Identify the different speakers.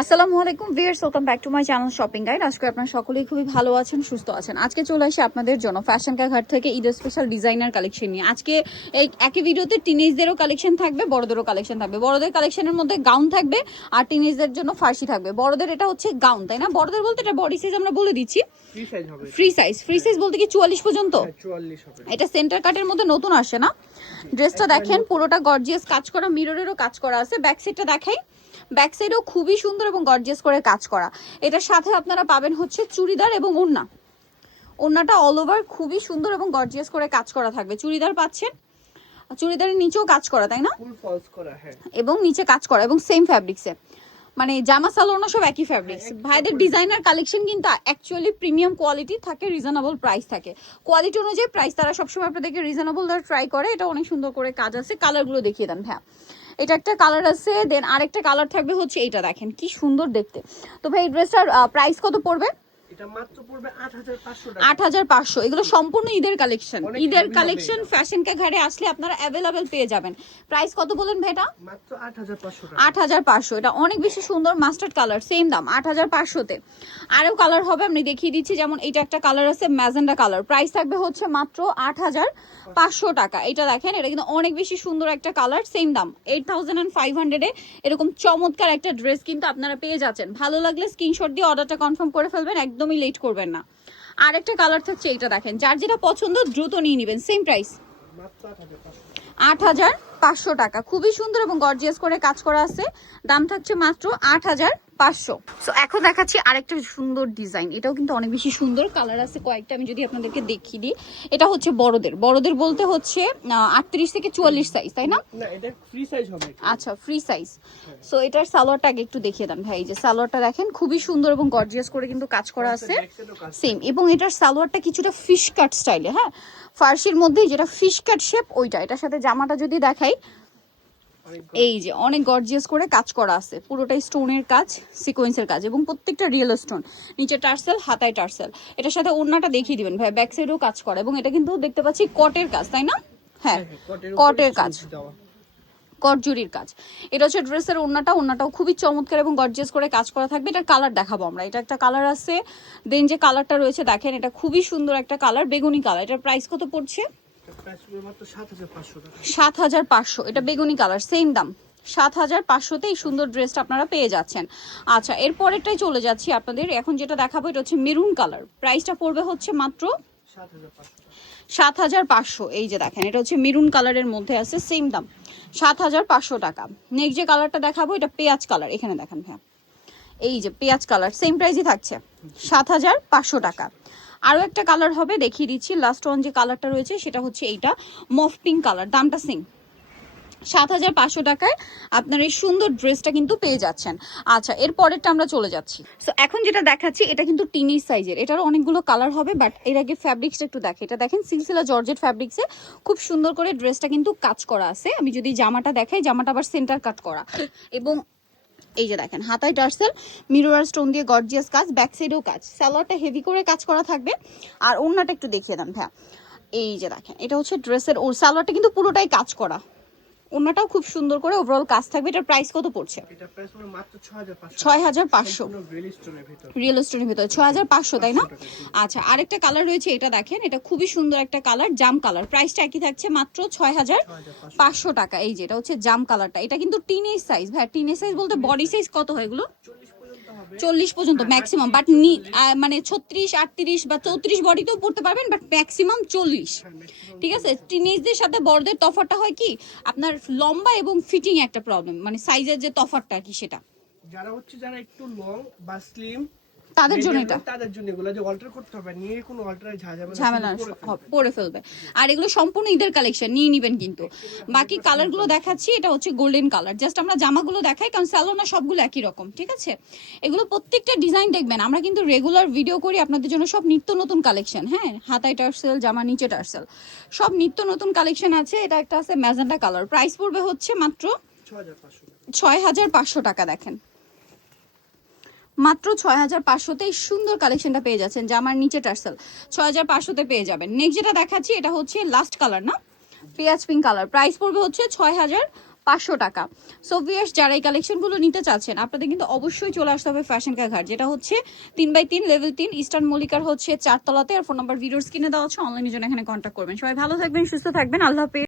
Speaker 1: আসসালামু আলাইকুম viewers welcome back to my channel shopping guide. আজকে আপনারা সকলেই খুবই ভালো আছেন সুস্থ আছেন। আজকে চলে আসি আপনাদের জন্য ফ্যাশন ঘাট থেকে ঈদের স্পেশাল ডিজাইনার কালেকশন নিয়ে। আজকে এই একই ভিডিওতে টিনেজদেরও কালেকশন থাকবে বড়দেরও কালেকশন থাকবে। বড়দের কালেকশনের মধ্যে গাউন থাকবে আর টিনেজদের জন্য ফার্সি থাকবে। বড়দের এটা হচ্ছে গাউন তাই না? বড়দের বলতে এটা বডি সাইজ আমরা বলে দিচ্ছি।
Speaker 2: Free size
Speaker 1: free size free size বলতে কি চুয়াল্লিশ পর্যন্ত?
Speaker 2: হ্যাঁ,
Speaker 1: এটা সেন্টার কাটের মধ্যে নতুন আসে না? ড্রেসটা দেখেন পুরোটা গর্জিয়াস কাজ করা মিররেরও কাজ করা আছে। ব্যাক সাইডটা দেখাই। ব্যাক সাইডও খুবই সুন্দর এবং গর্জিয়াস করে কাজ করা। এটার সাথে আপনারা পাবেন হচ্ছে চুড়িদার এবং ওড়না। ওড়নাটা অল ওভার খুবই সুন্দর এবং গর্জিয়াস করে কাজ করা থাকবে। চুড়িদার পাচ্ছেন? চুড়িদারের নিচেও কাজ করা তাই না?
Speaker 2: হ্যাঁ।
Speaker 1: এবং নিচে কাজ করা এবং সেম ফ্যাব্রিক্সে মানে জামা সালোয়ারও সব একই ফ্যাব্রিক্স ভাইদের ডিজাইনার কালেকশন কিন্তু অ্যাকচুয়ালি প্রিমিয়াম কোয়ালিটি থাকে রিজনেবল প্রাইস থাকে। কোয়ালিটি অনুযায়ী প্রাইস তারা সবসময় আপনাদেরকে রিজনেবল তারা ট্রাই করে এটা অনেক সুন্দর করে কাজ আছে। কালারগুলো দেখিয়ে দেন হ্যাঁ এটা একটা কালার আছে দেন আরেকটা কালার থাকবে হচ্ছে এইটা দেখেন কি সুন্দর দেখতে। তো ভাই এই ড্রেসটার প্রাইস কত পড়বে?
Speaker 2: আট হাজার পাঁচশো
Speaker 1: এগুলো সম্পূর্ণ ঈদের কালেকশন ঈদের কালেকশন
Speaker 2: এটা।
Speaker 1: ফ্যাশন কা ঘাটে আসলে আপনারা অ্যাভেলেবেল পেয়ে যাবেন। প্রাইস কত বলেন
Speaker 2: মাত্র আট হাজার পাঁচশো
Speaker 1: এটা অনেক বেশি সুন্দর মাস্টার্ড কালার সেম দাম আট হাজার পাঁচশোতে। আরও কালার হবে আমি দেখিয়ে দিচ্ছি যেমন এটা একটা কালার আছে ম্যাজেন্ডা কালার প্রাইস থাকবে হচ্ছে মাত্র আট হাজার পাঁচশো টাকা। এটা দেখেন এটা কিন্তু অনেক বেশি সুন্দর একটা কালার সেম দাম। এইট থাউজেন্ড অ্যান্ড ফাইভ হান্ড্রেডে এরকম চমৎকার একটা ড্রেস কিন্তু আপনারা পেয়ে যাচ্ছেন। ভালো লাগলে স্ক্রিনশট দিয়ে অর্ডারটা কনফার্ম করে ফেলবেন একদমই লেট করবেন না। আর একটা কালার থাকছে এটা দেখেন। যার যেটা পছন্দ দ্রুত নিয়ে নেবেন সেম প্রাইস
Speaker 2: আট হাজার পাঁচশো
Speaker 1: টাকা। খুবই সুন্দর এবং গর্জিয়াস করে কাজ করা আছে। দাম থাকছে মাত্র আট হাজার পাঁচশো। তো এখন দেখাচ্ছি আরেকটা সুন্দর ডিজাইন এটাও কিন্তু অনেক বেশি সুন্দর। কালার আছে কয়েকটা আমি যদি আপনাদেরকে দেখিয়ে দিই। এটা হচ্ছে বড়দের। বড়দের বলতে হচ্ছে আটত্রিশ থেকে চুয়াল্লিশ সাইজ তাই না? আচ্ছা ফ্রি সাইজ সো এটার সালোয়ারটা আগে একটু দেখিয়ে দেন ভাই। যে সালোয়ারটা দেখেন খুবই সুন্দর এবং গর্জিয়াস করে কিন্তু কাজ করা আছে। সেম এবং এটার সালোয়ারটা কিছুটা ফিশ কাট স্টাইলে হ্যাঁ? ফার্সির মধ্যেই যেটা ফিশ কাট শেপ ওইটা। এটার সাথে জামাটা যদি দেখাই এই যে অনেক গর্জিয়াস করে কাজ করা আছে। পুরোটাই স্টোনের কাজ সিকোয়েন্সের কাজ এবং প্রত্যেকটা রিয়েল স্টোন নিচে টার্সেল হাতায় টার্সেল। এটার সাথে ওড়নাটা দেখিয়ে দিবেন ভাই ব্যাক সাইডেও কাজ করা এবং এটা কিন্তু দেখতে পাচ্ছি কটের কাজ তাই না? হ্যাঁ
Speaker 2: কটের
Speaker 1: কটের কাজ।
Speaker 2: সুচ দেওয়া।
Speaker 1: কটজুরির কাজ। এটা হচ্ছে ড্রেসের ওড়নাটা ওড়নাটাও খুবই চমৎকার এবং গর্জিয়াস করে কাজ করা থাকবে। এটার কালার দেখাবো আমরা। এটা একটা কালার আছে। দেন যে কালারটা রয়েছে দেখেন এটা খুবই সুন্দর একটা কালার বেগুনি কালার এটার প্রাইস কত পড়ছে?
Speaker 2: সাত হাজার পাঁচশো,
Speaker 1: এটা বেগুনি কালার সেম দাম। সাত হাজার পাঁচশোতে এই সুন্দর ড্রেসটা আপনারা পেয়ে যাচ্ছেন। আচ্ছা এরপরেরটাই চলে যাচ্ছি আপনাদের। এখন যেটা দেখাবো, এটা হচ্ছে মেরুন কালার প্রাইসটা পড়বে হচ্ছে মাত্র
Speaker 2: সাত হাজার পাঁচশো।
Speaker 1: এই যে দেখেন, এটা হচ্ছে মেরুন কালারের মধ্যে আছে সেম দাম। সাত হাজার পাঁচশো টাকা। নেক্সট যে কালারটা দেখাবো, এটা পেঁয়াজ কালার এখানে দেখেন হ্যাঁ এই যে পেঁয়াজ কালার সেম প্রাইসই থাকছে। সাত হাজার পাঁচশো টাকা। আরও একটা কালার হবে, দেখিয়ে দিচ্ছি। লাস্ট ওয়ান যে কালারটা রয়েছে, সেটা হচ্ছে এইটা। মফ পিঙ্ক কালার দামটা সিং সাত হাজার পাঁচশো টাকায় আপনার এই সুন্দর ড্রেসটা কিন্তু পেয়ে যাচ্ছেন। আচ্ছা এর পরেরটা আমরা চলে যাচ্ছি। তো এখন যেটা দেখাচ্ছি, এটা কিন্তু টিনিস সাইজের এটারও অনেকগুলো কালার হবে বাট এর আগে ফ্যাব্রিক্সটা একটু দেখে। এটা দেখেন সিলসিলা জর্জেট ফ্যাব্রিক্সে খুব সুন্দর করে ড্রেসটা কিন্তু কাজ করা আছে। আমি যদি জামাটা দেখাই, জামাটা আবার সেন্টার কাট করা। এবং এই যে দেখেন, হাতায় টার্সেল মিরোয়ার স্টোন দিয়ে গর্জিয়াস কাজ ব্যাক সাইডেও কাজ। সালোয়ারটা হেভি করে কাজ করা থাকবে। আর ওড়নাটা একটু দেখিয়ে দেন ভ্যা এই যে দেখেন, এটা হচ্ছে ড্রেসের ওর সালোয়ারটা কিন্তু পুরোটাই কাজ করা। ওড়নাটাও খুব সুন্দর করে ওভারঅল কাজ থাকবে। এটার প্রাইস কত পড়ছে?
Speaker 2: ছয় হাজার পাঁচশো। রিয়েল স্টোনের ভিতর।
Speaker 1: ছয় হাজার পাঁচশো তাই না? আচ্ছা আরেকটা কালার রয়েছে এটা দেখেন। এটা খুবই সুন্দর একটা কালার জাম কালার প্রাইসটা একই থাকছে মাত্র ছয় হাজার
Speaker 2: পাঁচশো
Speaker 1: টাকা। এই যে এটা হচ্ছে জাম কালারটা এটা কিন্তু টিনেজ সাইজ ভাই টিনেজ সাইজ বলতে বডি সাইজ কত হয় এগুলো?
Speaker 2: চল্লিশ পর্যন্ত
Speaker 1: ম্যাক্সিমাম বাট মানে ছত্রিশ আটত্রিশ বা চৌত্রিশ বডিতেও পড়তে পারবেন বাট ম্যাক্সিমাম চল্লিশ।
Speaker 2: হ্যাঁ,
Speaker 1: ঠিক আছে? টিনেজদের সাথে বড়দের তফাটা হয় কি? আপনার লম্বা এবং ফিটিং একটা প্রবলেম মানে সাইজের যে তফাৎটা আর কি সেটা।
Speaker 2: যারা হচ্ছে যারা একটু লং বা স্লিম
Speaker 1: তাদের জন্য এটা।
Speaker 2: তাদের জন্য এগুলো যে অল্টার করতে হবে নিয়ে কোনো অল্টারে ঝামেলা
Speaker 1: ঝামেলা পরে ফেলবে। আর এগুলো সম্পূর্ণ ঈদের কালেকশন নিয়ে নিবেন কিন্তু। বাকি কালারগুলো দেখাচ্ছি এটা হচ্ছে গোল্ডেন কালার জাস্ট আমরা জামাগুলো দেখাই কারণ স্যালোনা সবগুলো একই রকম ঠিক আছে? এগুলো প্রত্যেকটা ডিজাইন দেখবেন। আমরা কিন্তু রেগুলার ভিডিও করি আপনাদের জন্য সব নিত্য নতুন কালেকশন হ্যাঁ? হাতায় টার্সেল জামা নিচে টার্সেল। সব নিত্য নতুন কালেকশন আছে। এটা একটা আছে ম্যাজেন্টা কালার প্রাইস পড়বে হচ্ছে মাত্র
Speaker 2: ছয় হাজার পাঁচশো
Speaker 1: ছয় হাজার পাঁচশো টাকা দেখেন। মাত্র ছয় হাজার পাঁচশোতে সুন্দর কালেকশনটা পেয়ে যাচ্ছেন জামার নিচে টার্সেল। ছয় হাজার পাঁচশোতে পেয়ে যাবেন। নেক্সট যেটা দেখাচ্ছি, এটা হচ্ছে লাস্ট কালার না? পেঁয়াজ পিঙ্ক কালার প্রাইস পড়বে হচ্ছে ছয় হাজার পাঁচশো টাকা। সো যারা এই কালেকশনগুলো নিতে চাচ্ছেন, আপনাদের কিন্তু অবশ্যই চলে আসতে হবে ফ্যাশন কা ঘাট যেটা হচ্ছে তিন বাই তিন লেভেল তিন ইস্টার্ন মল্লিকার হচ্ছে চারতলাতে। আর ফোন নাম্বার ভিডিওর স্ক্রিনে দেওয়া হচ্ছে অনলাইনের জন্য এখানে কন্ট্যাক্ট করবেন। সবাই ভালো থাকবেন, সুস্থ থাকবেন। আল্লাহ হাফেজ।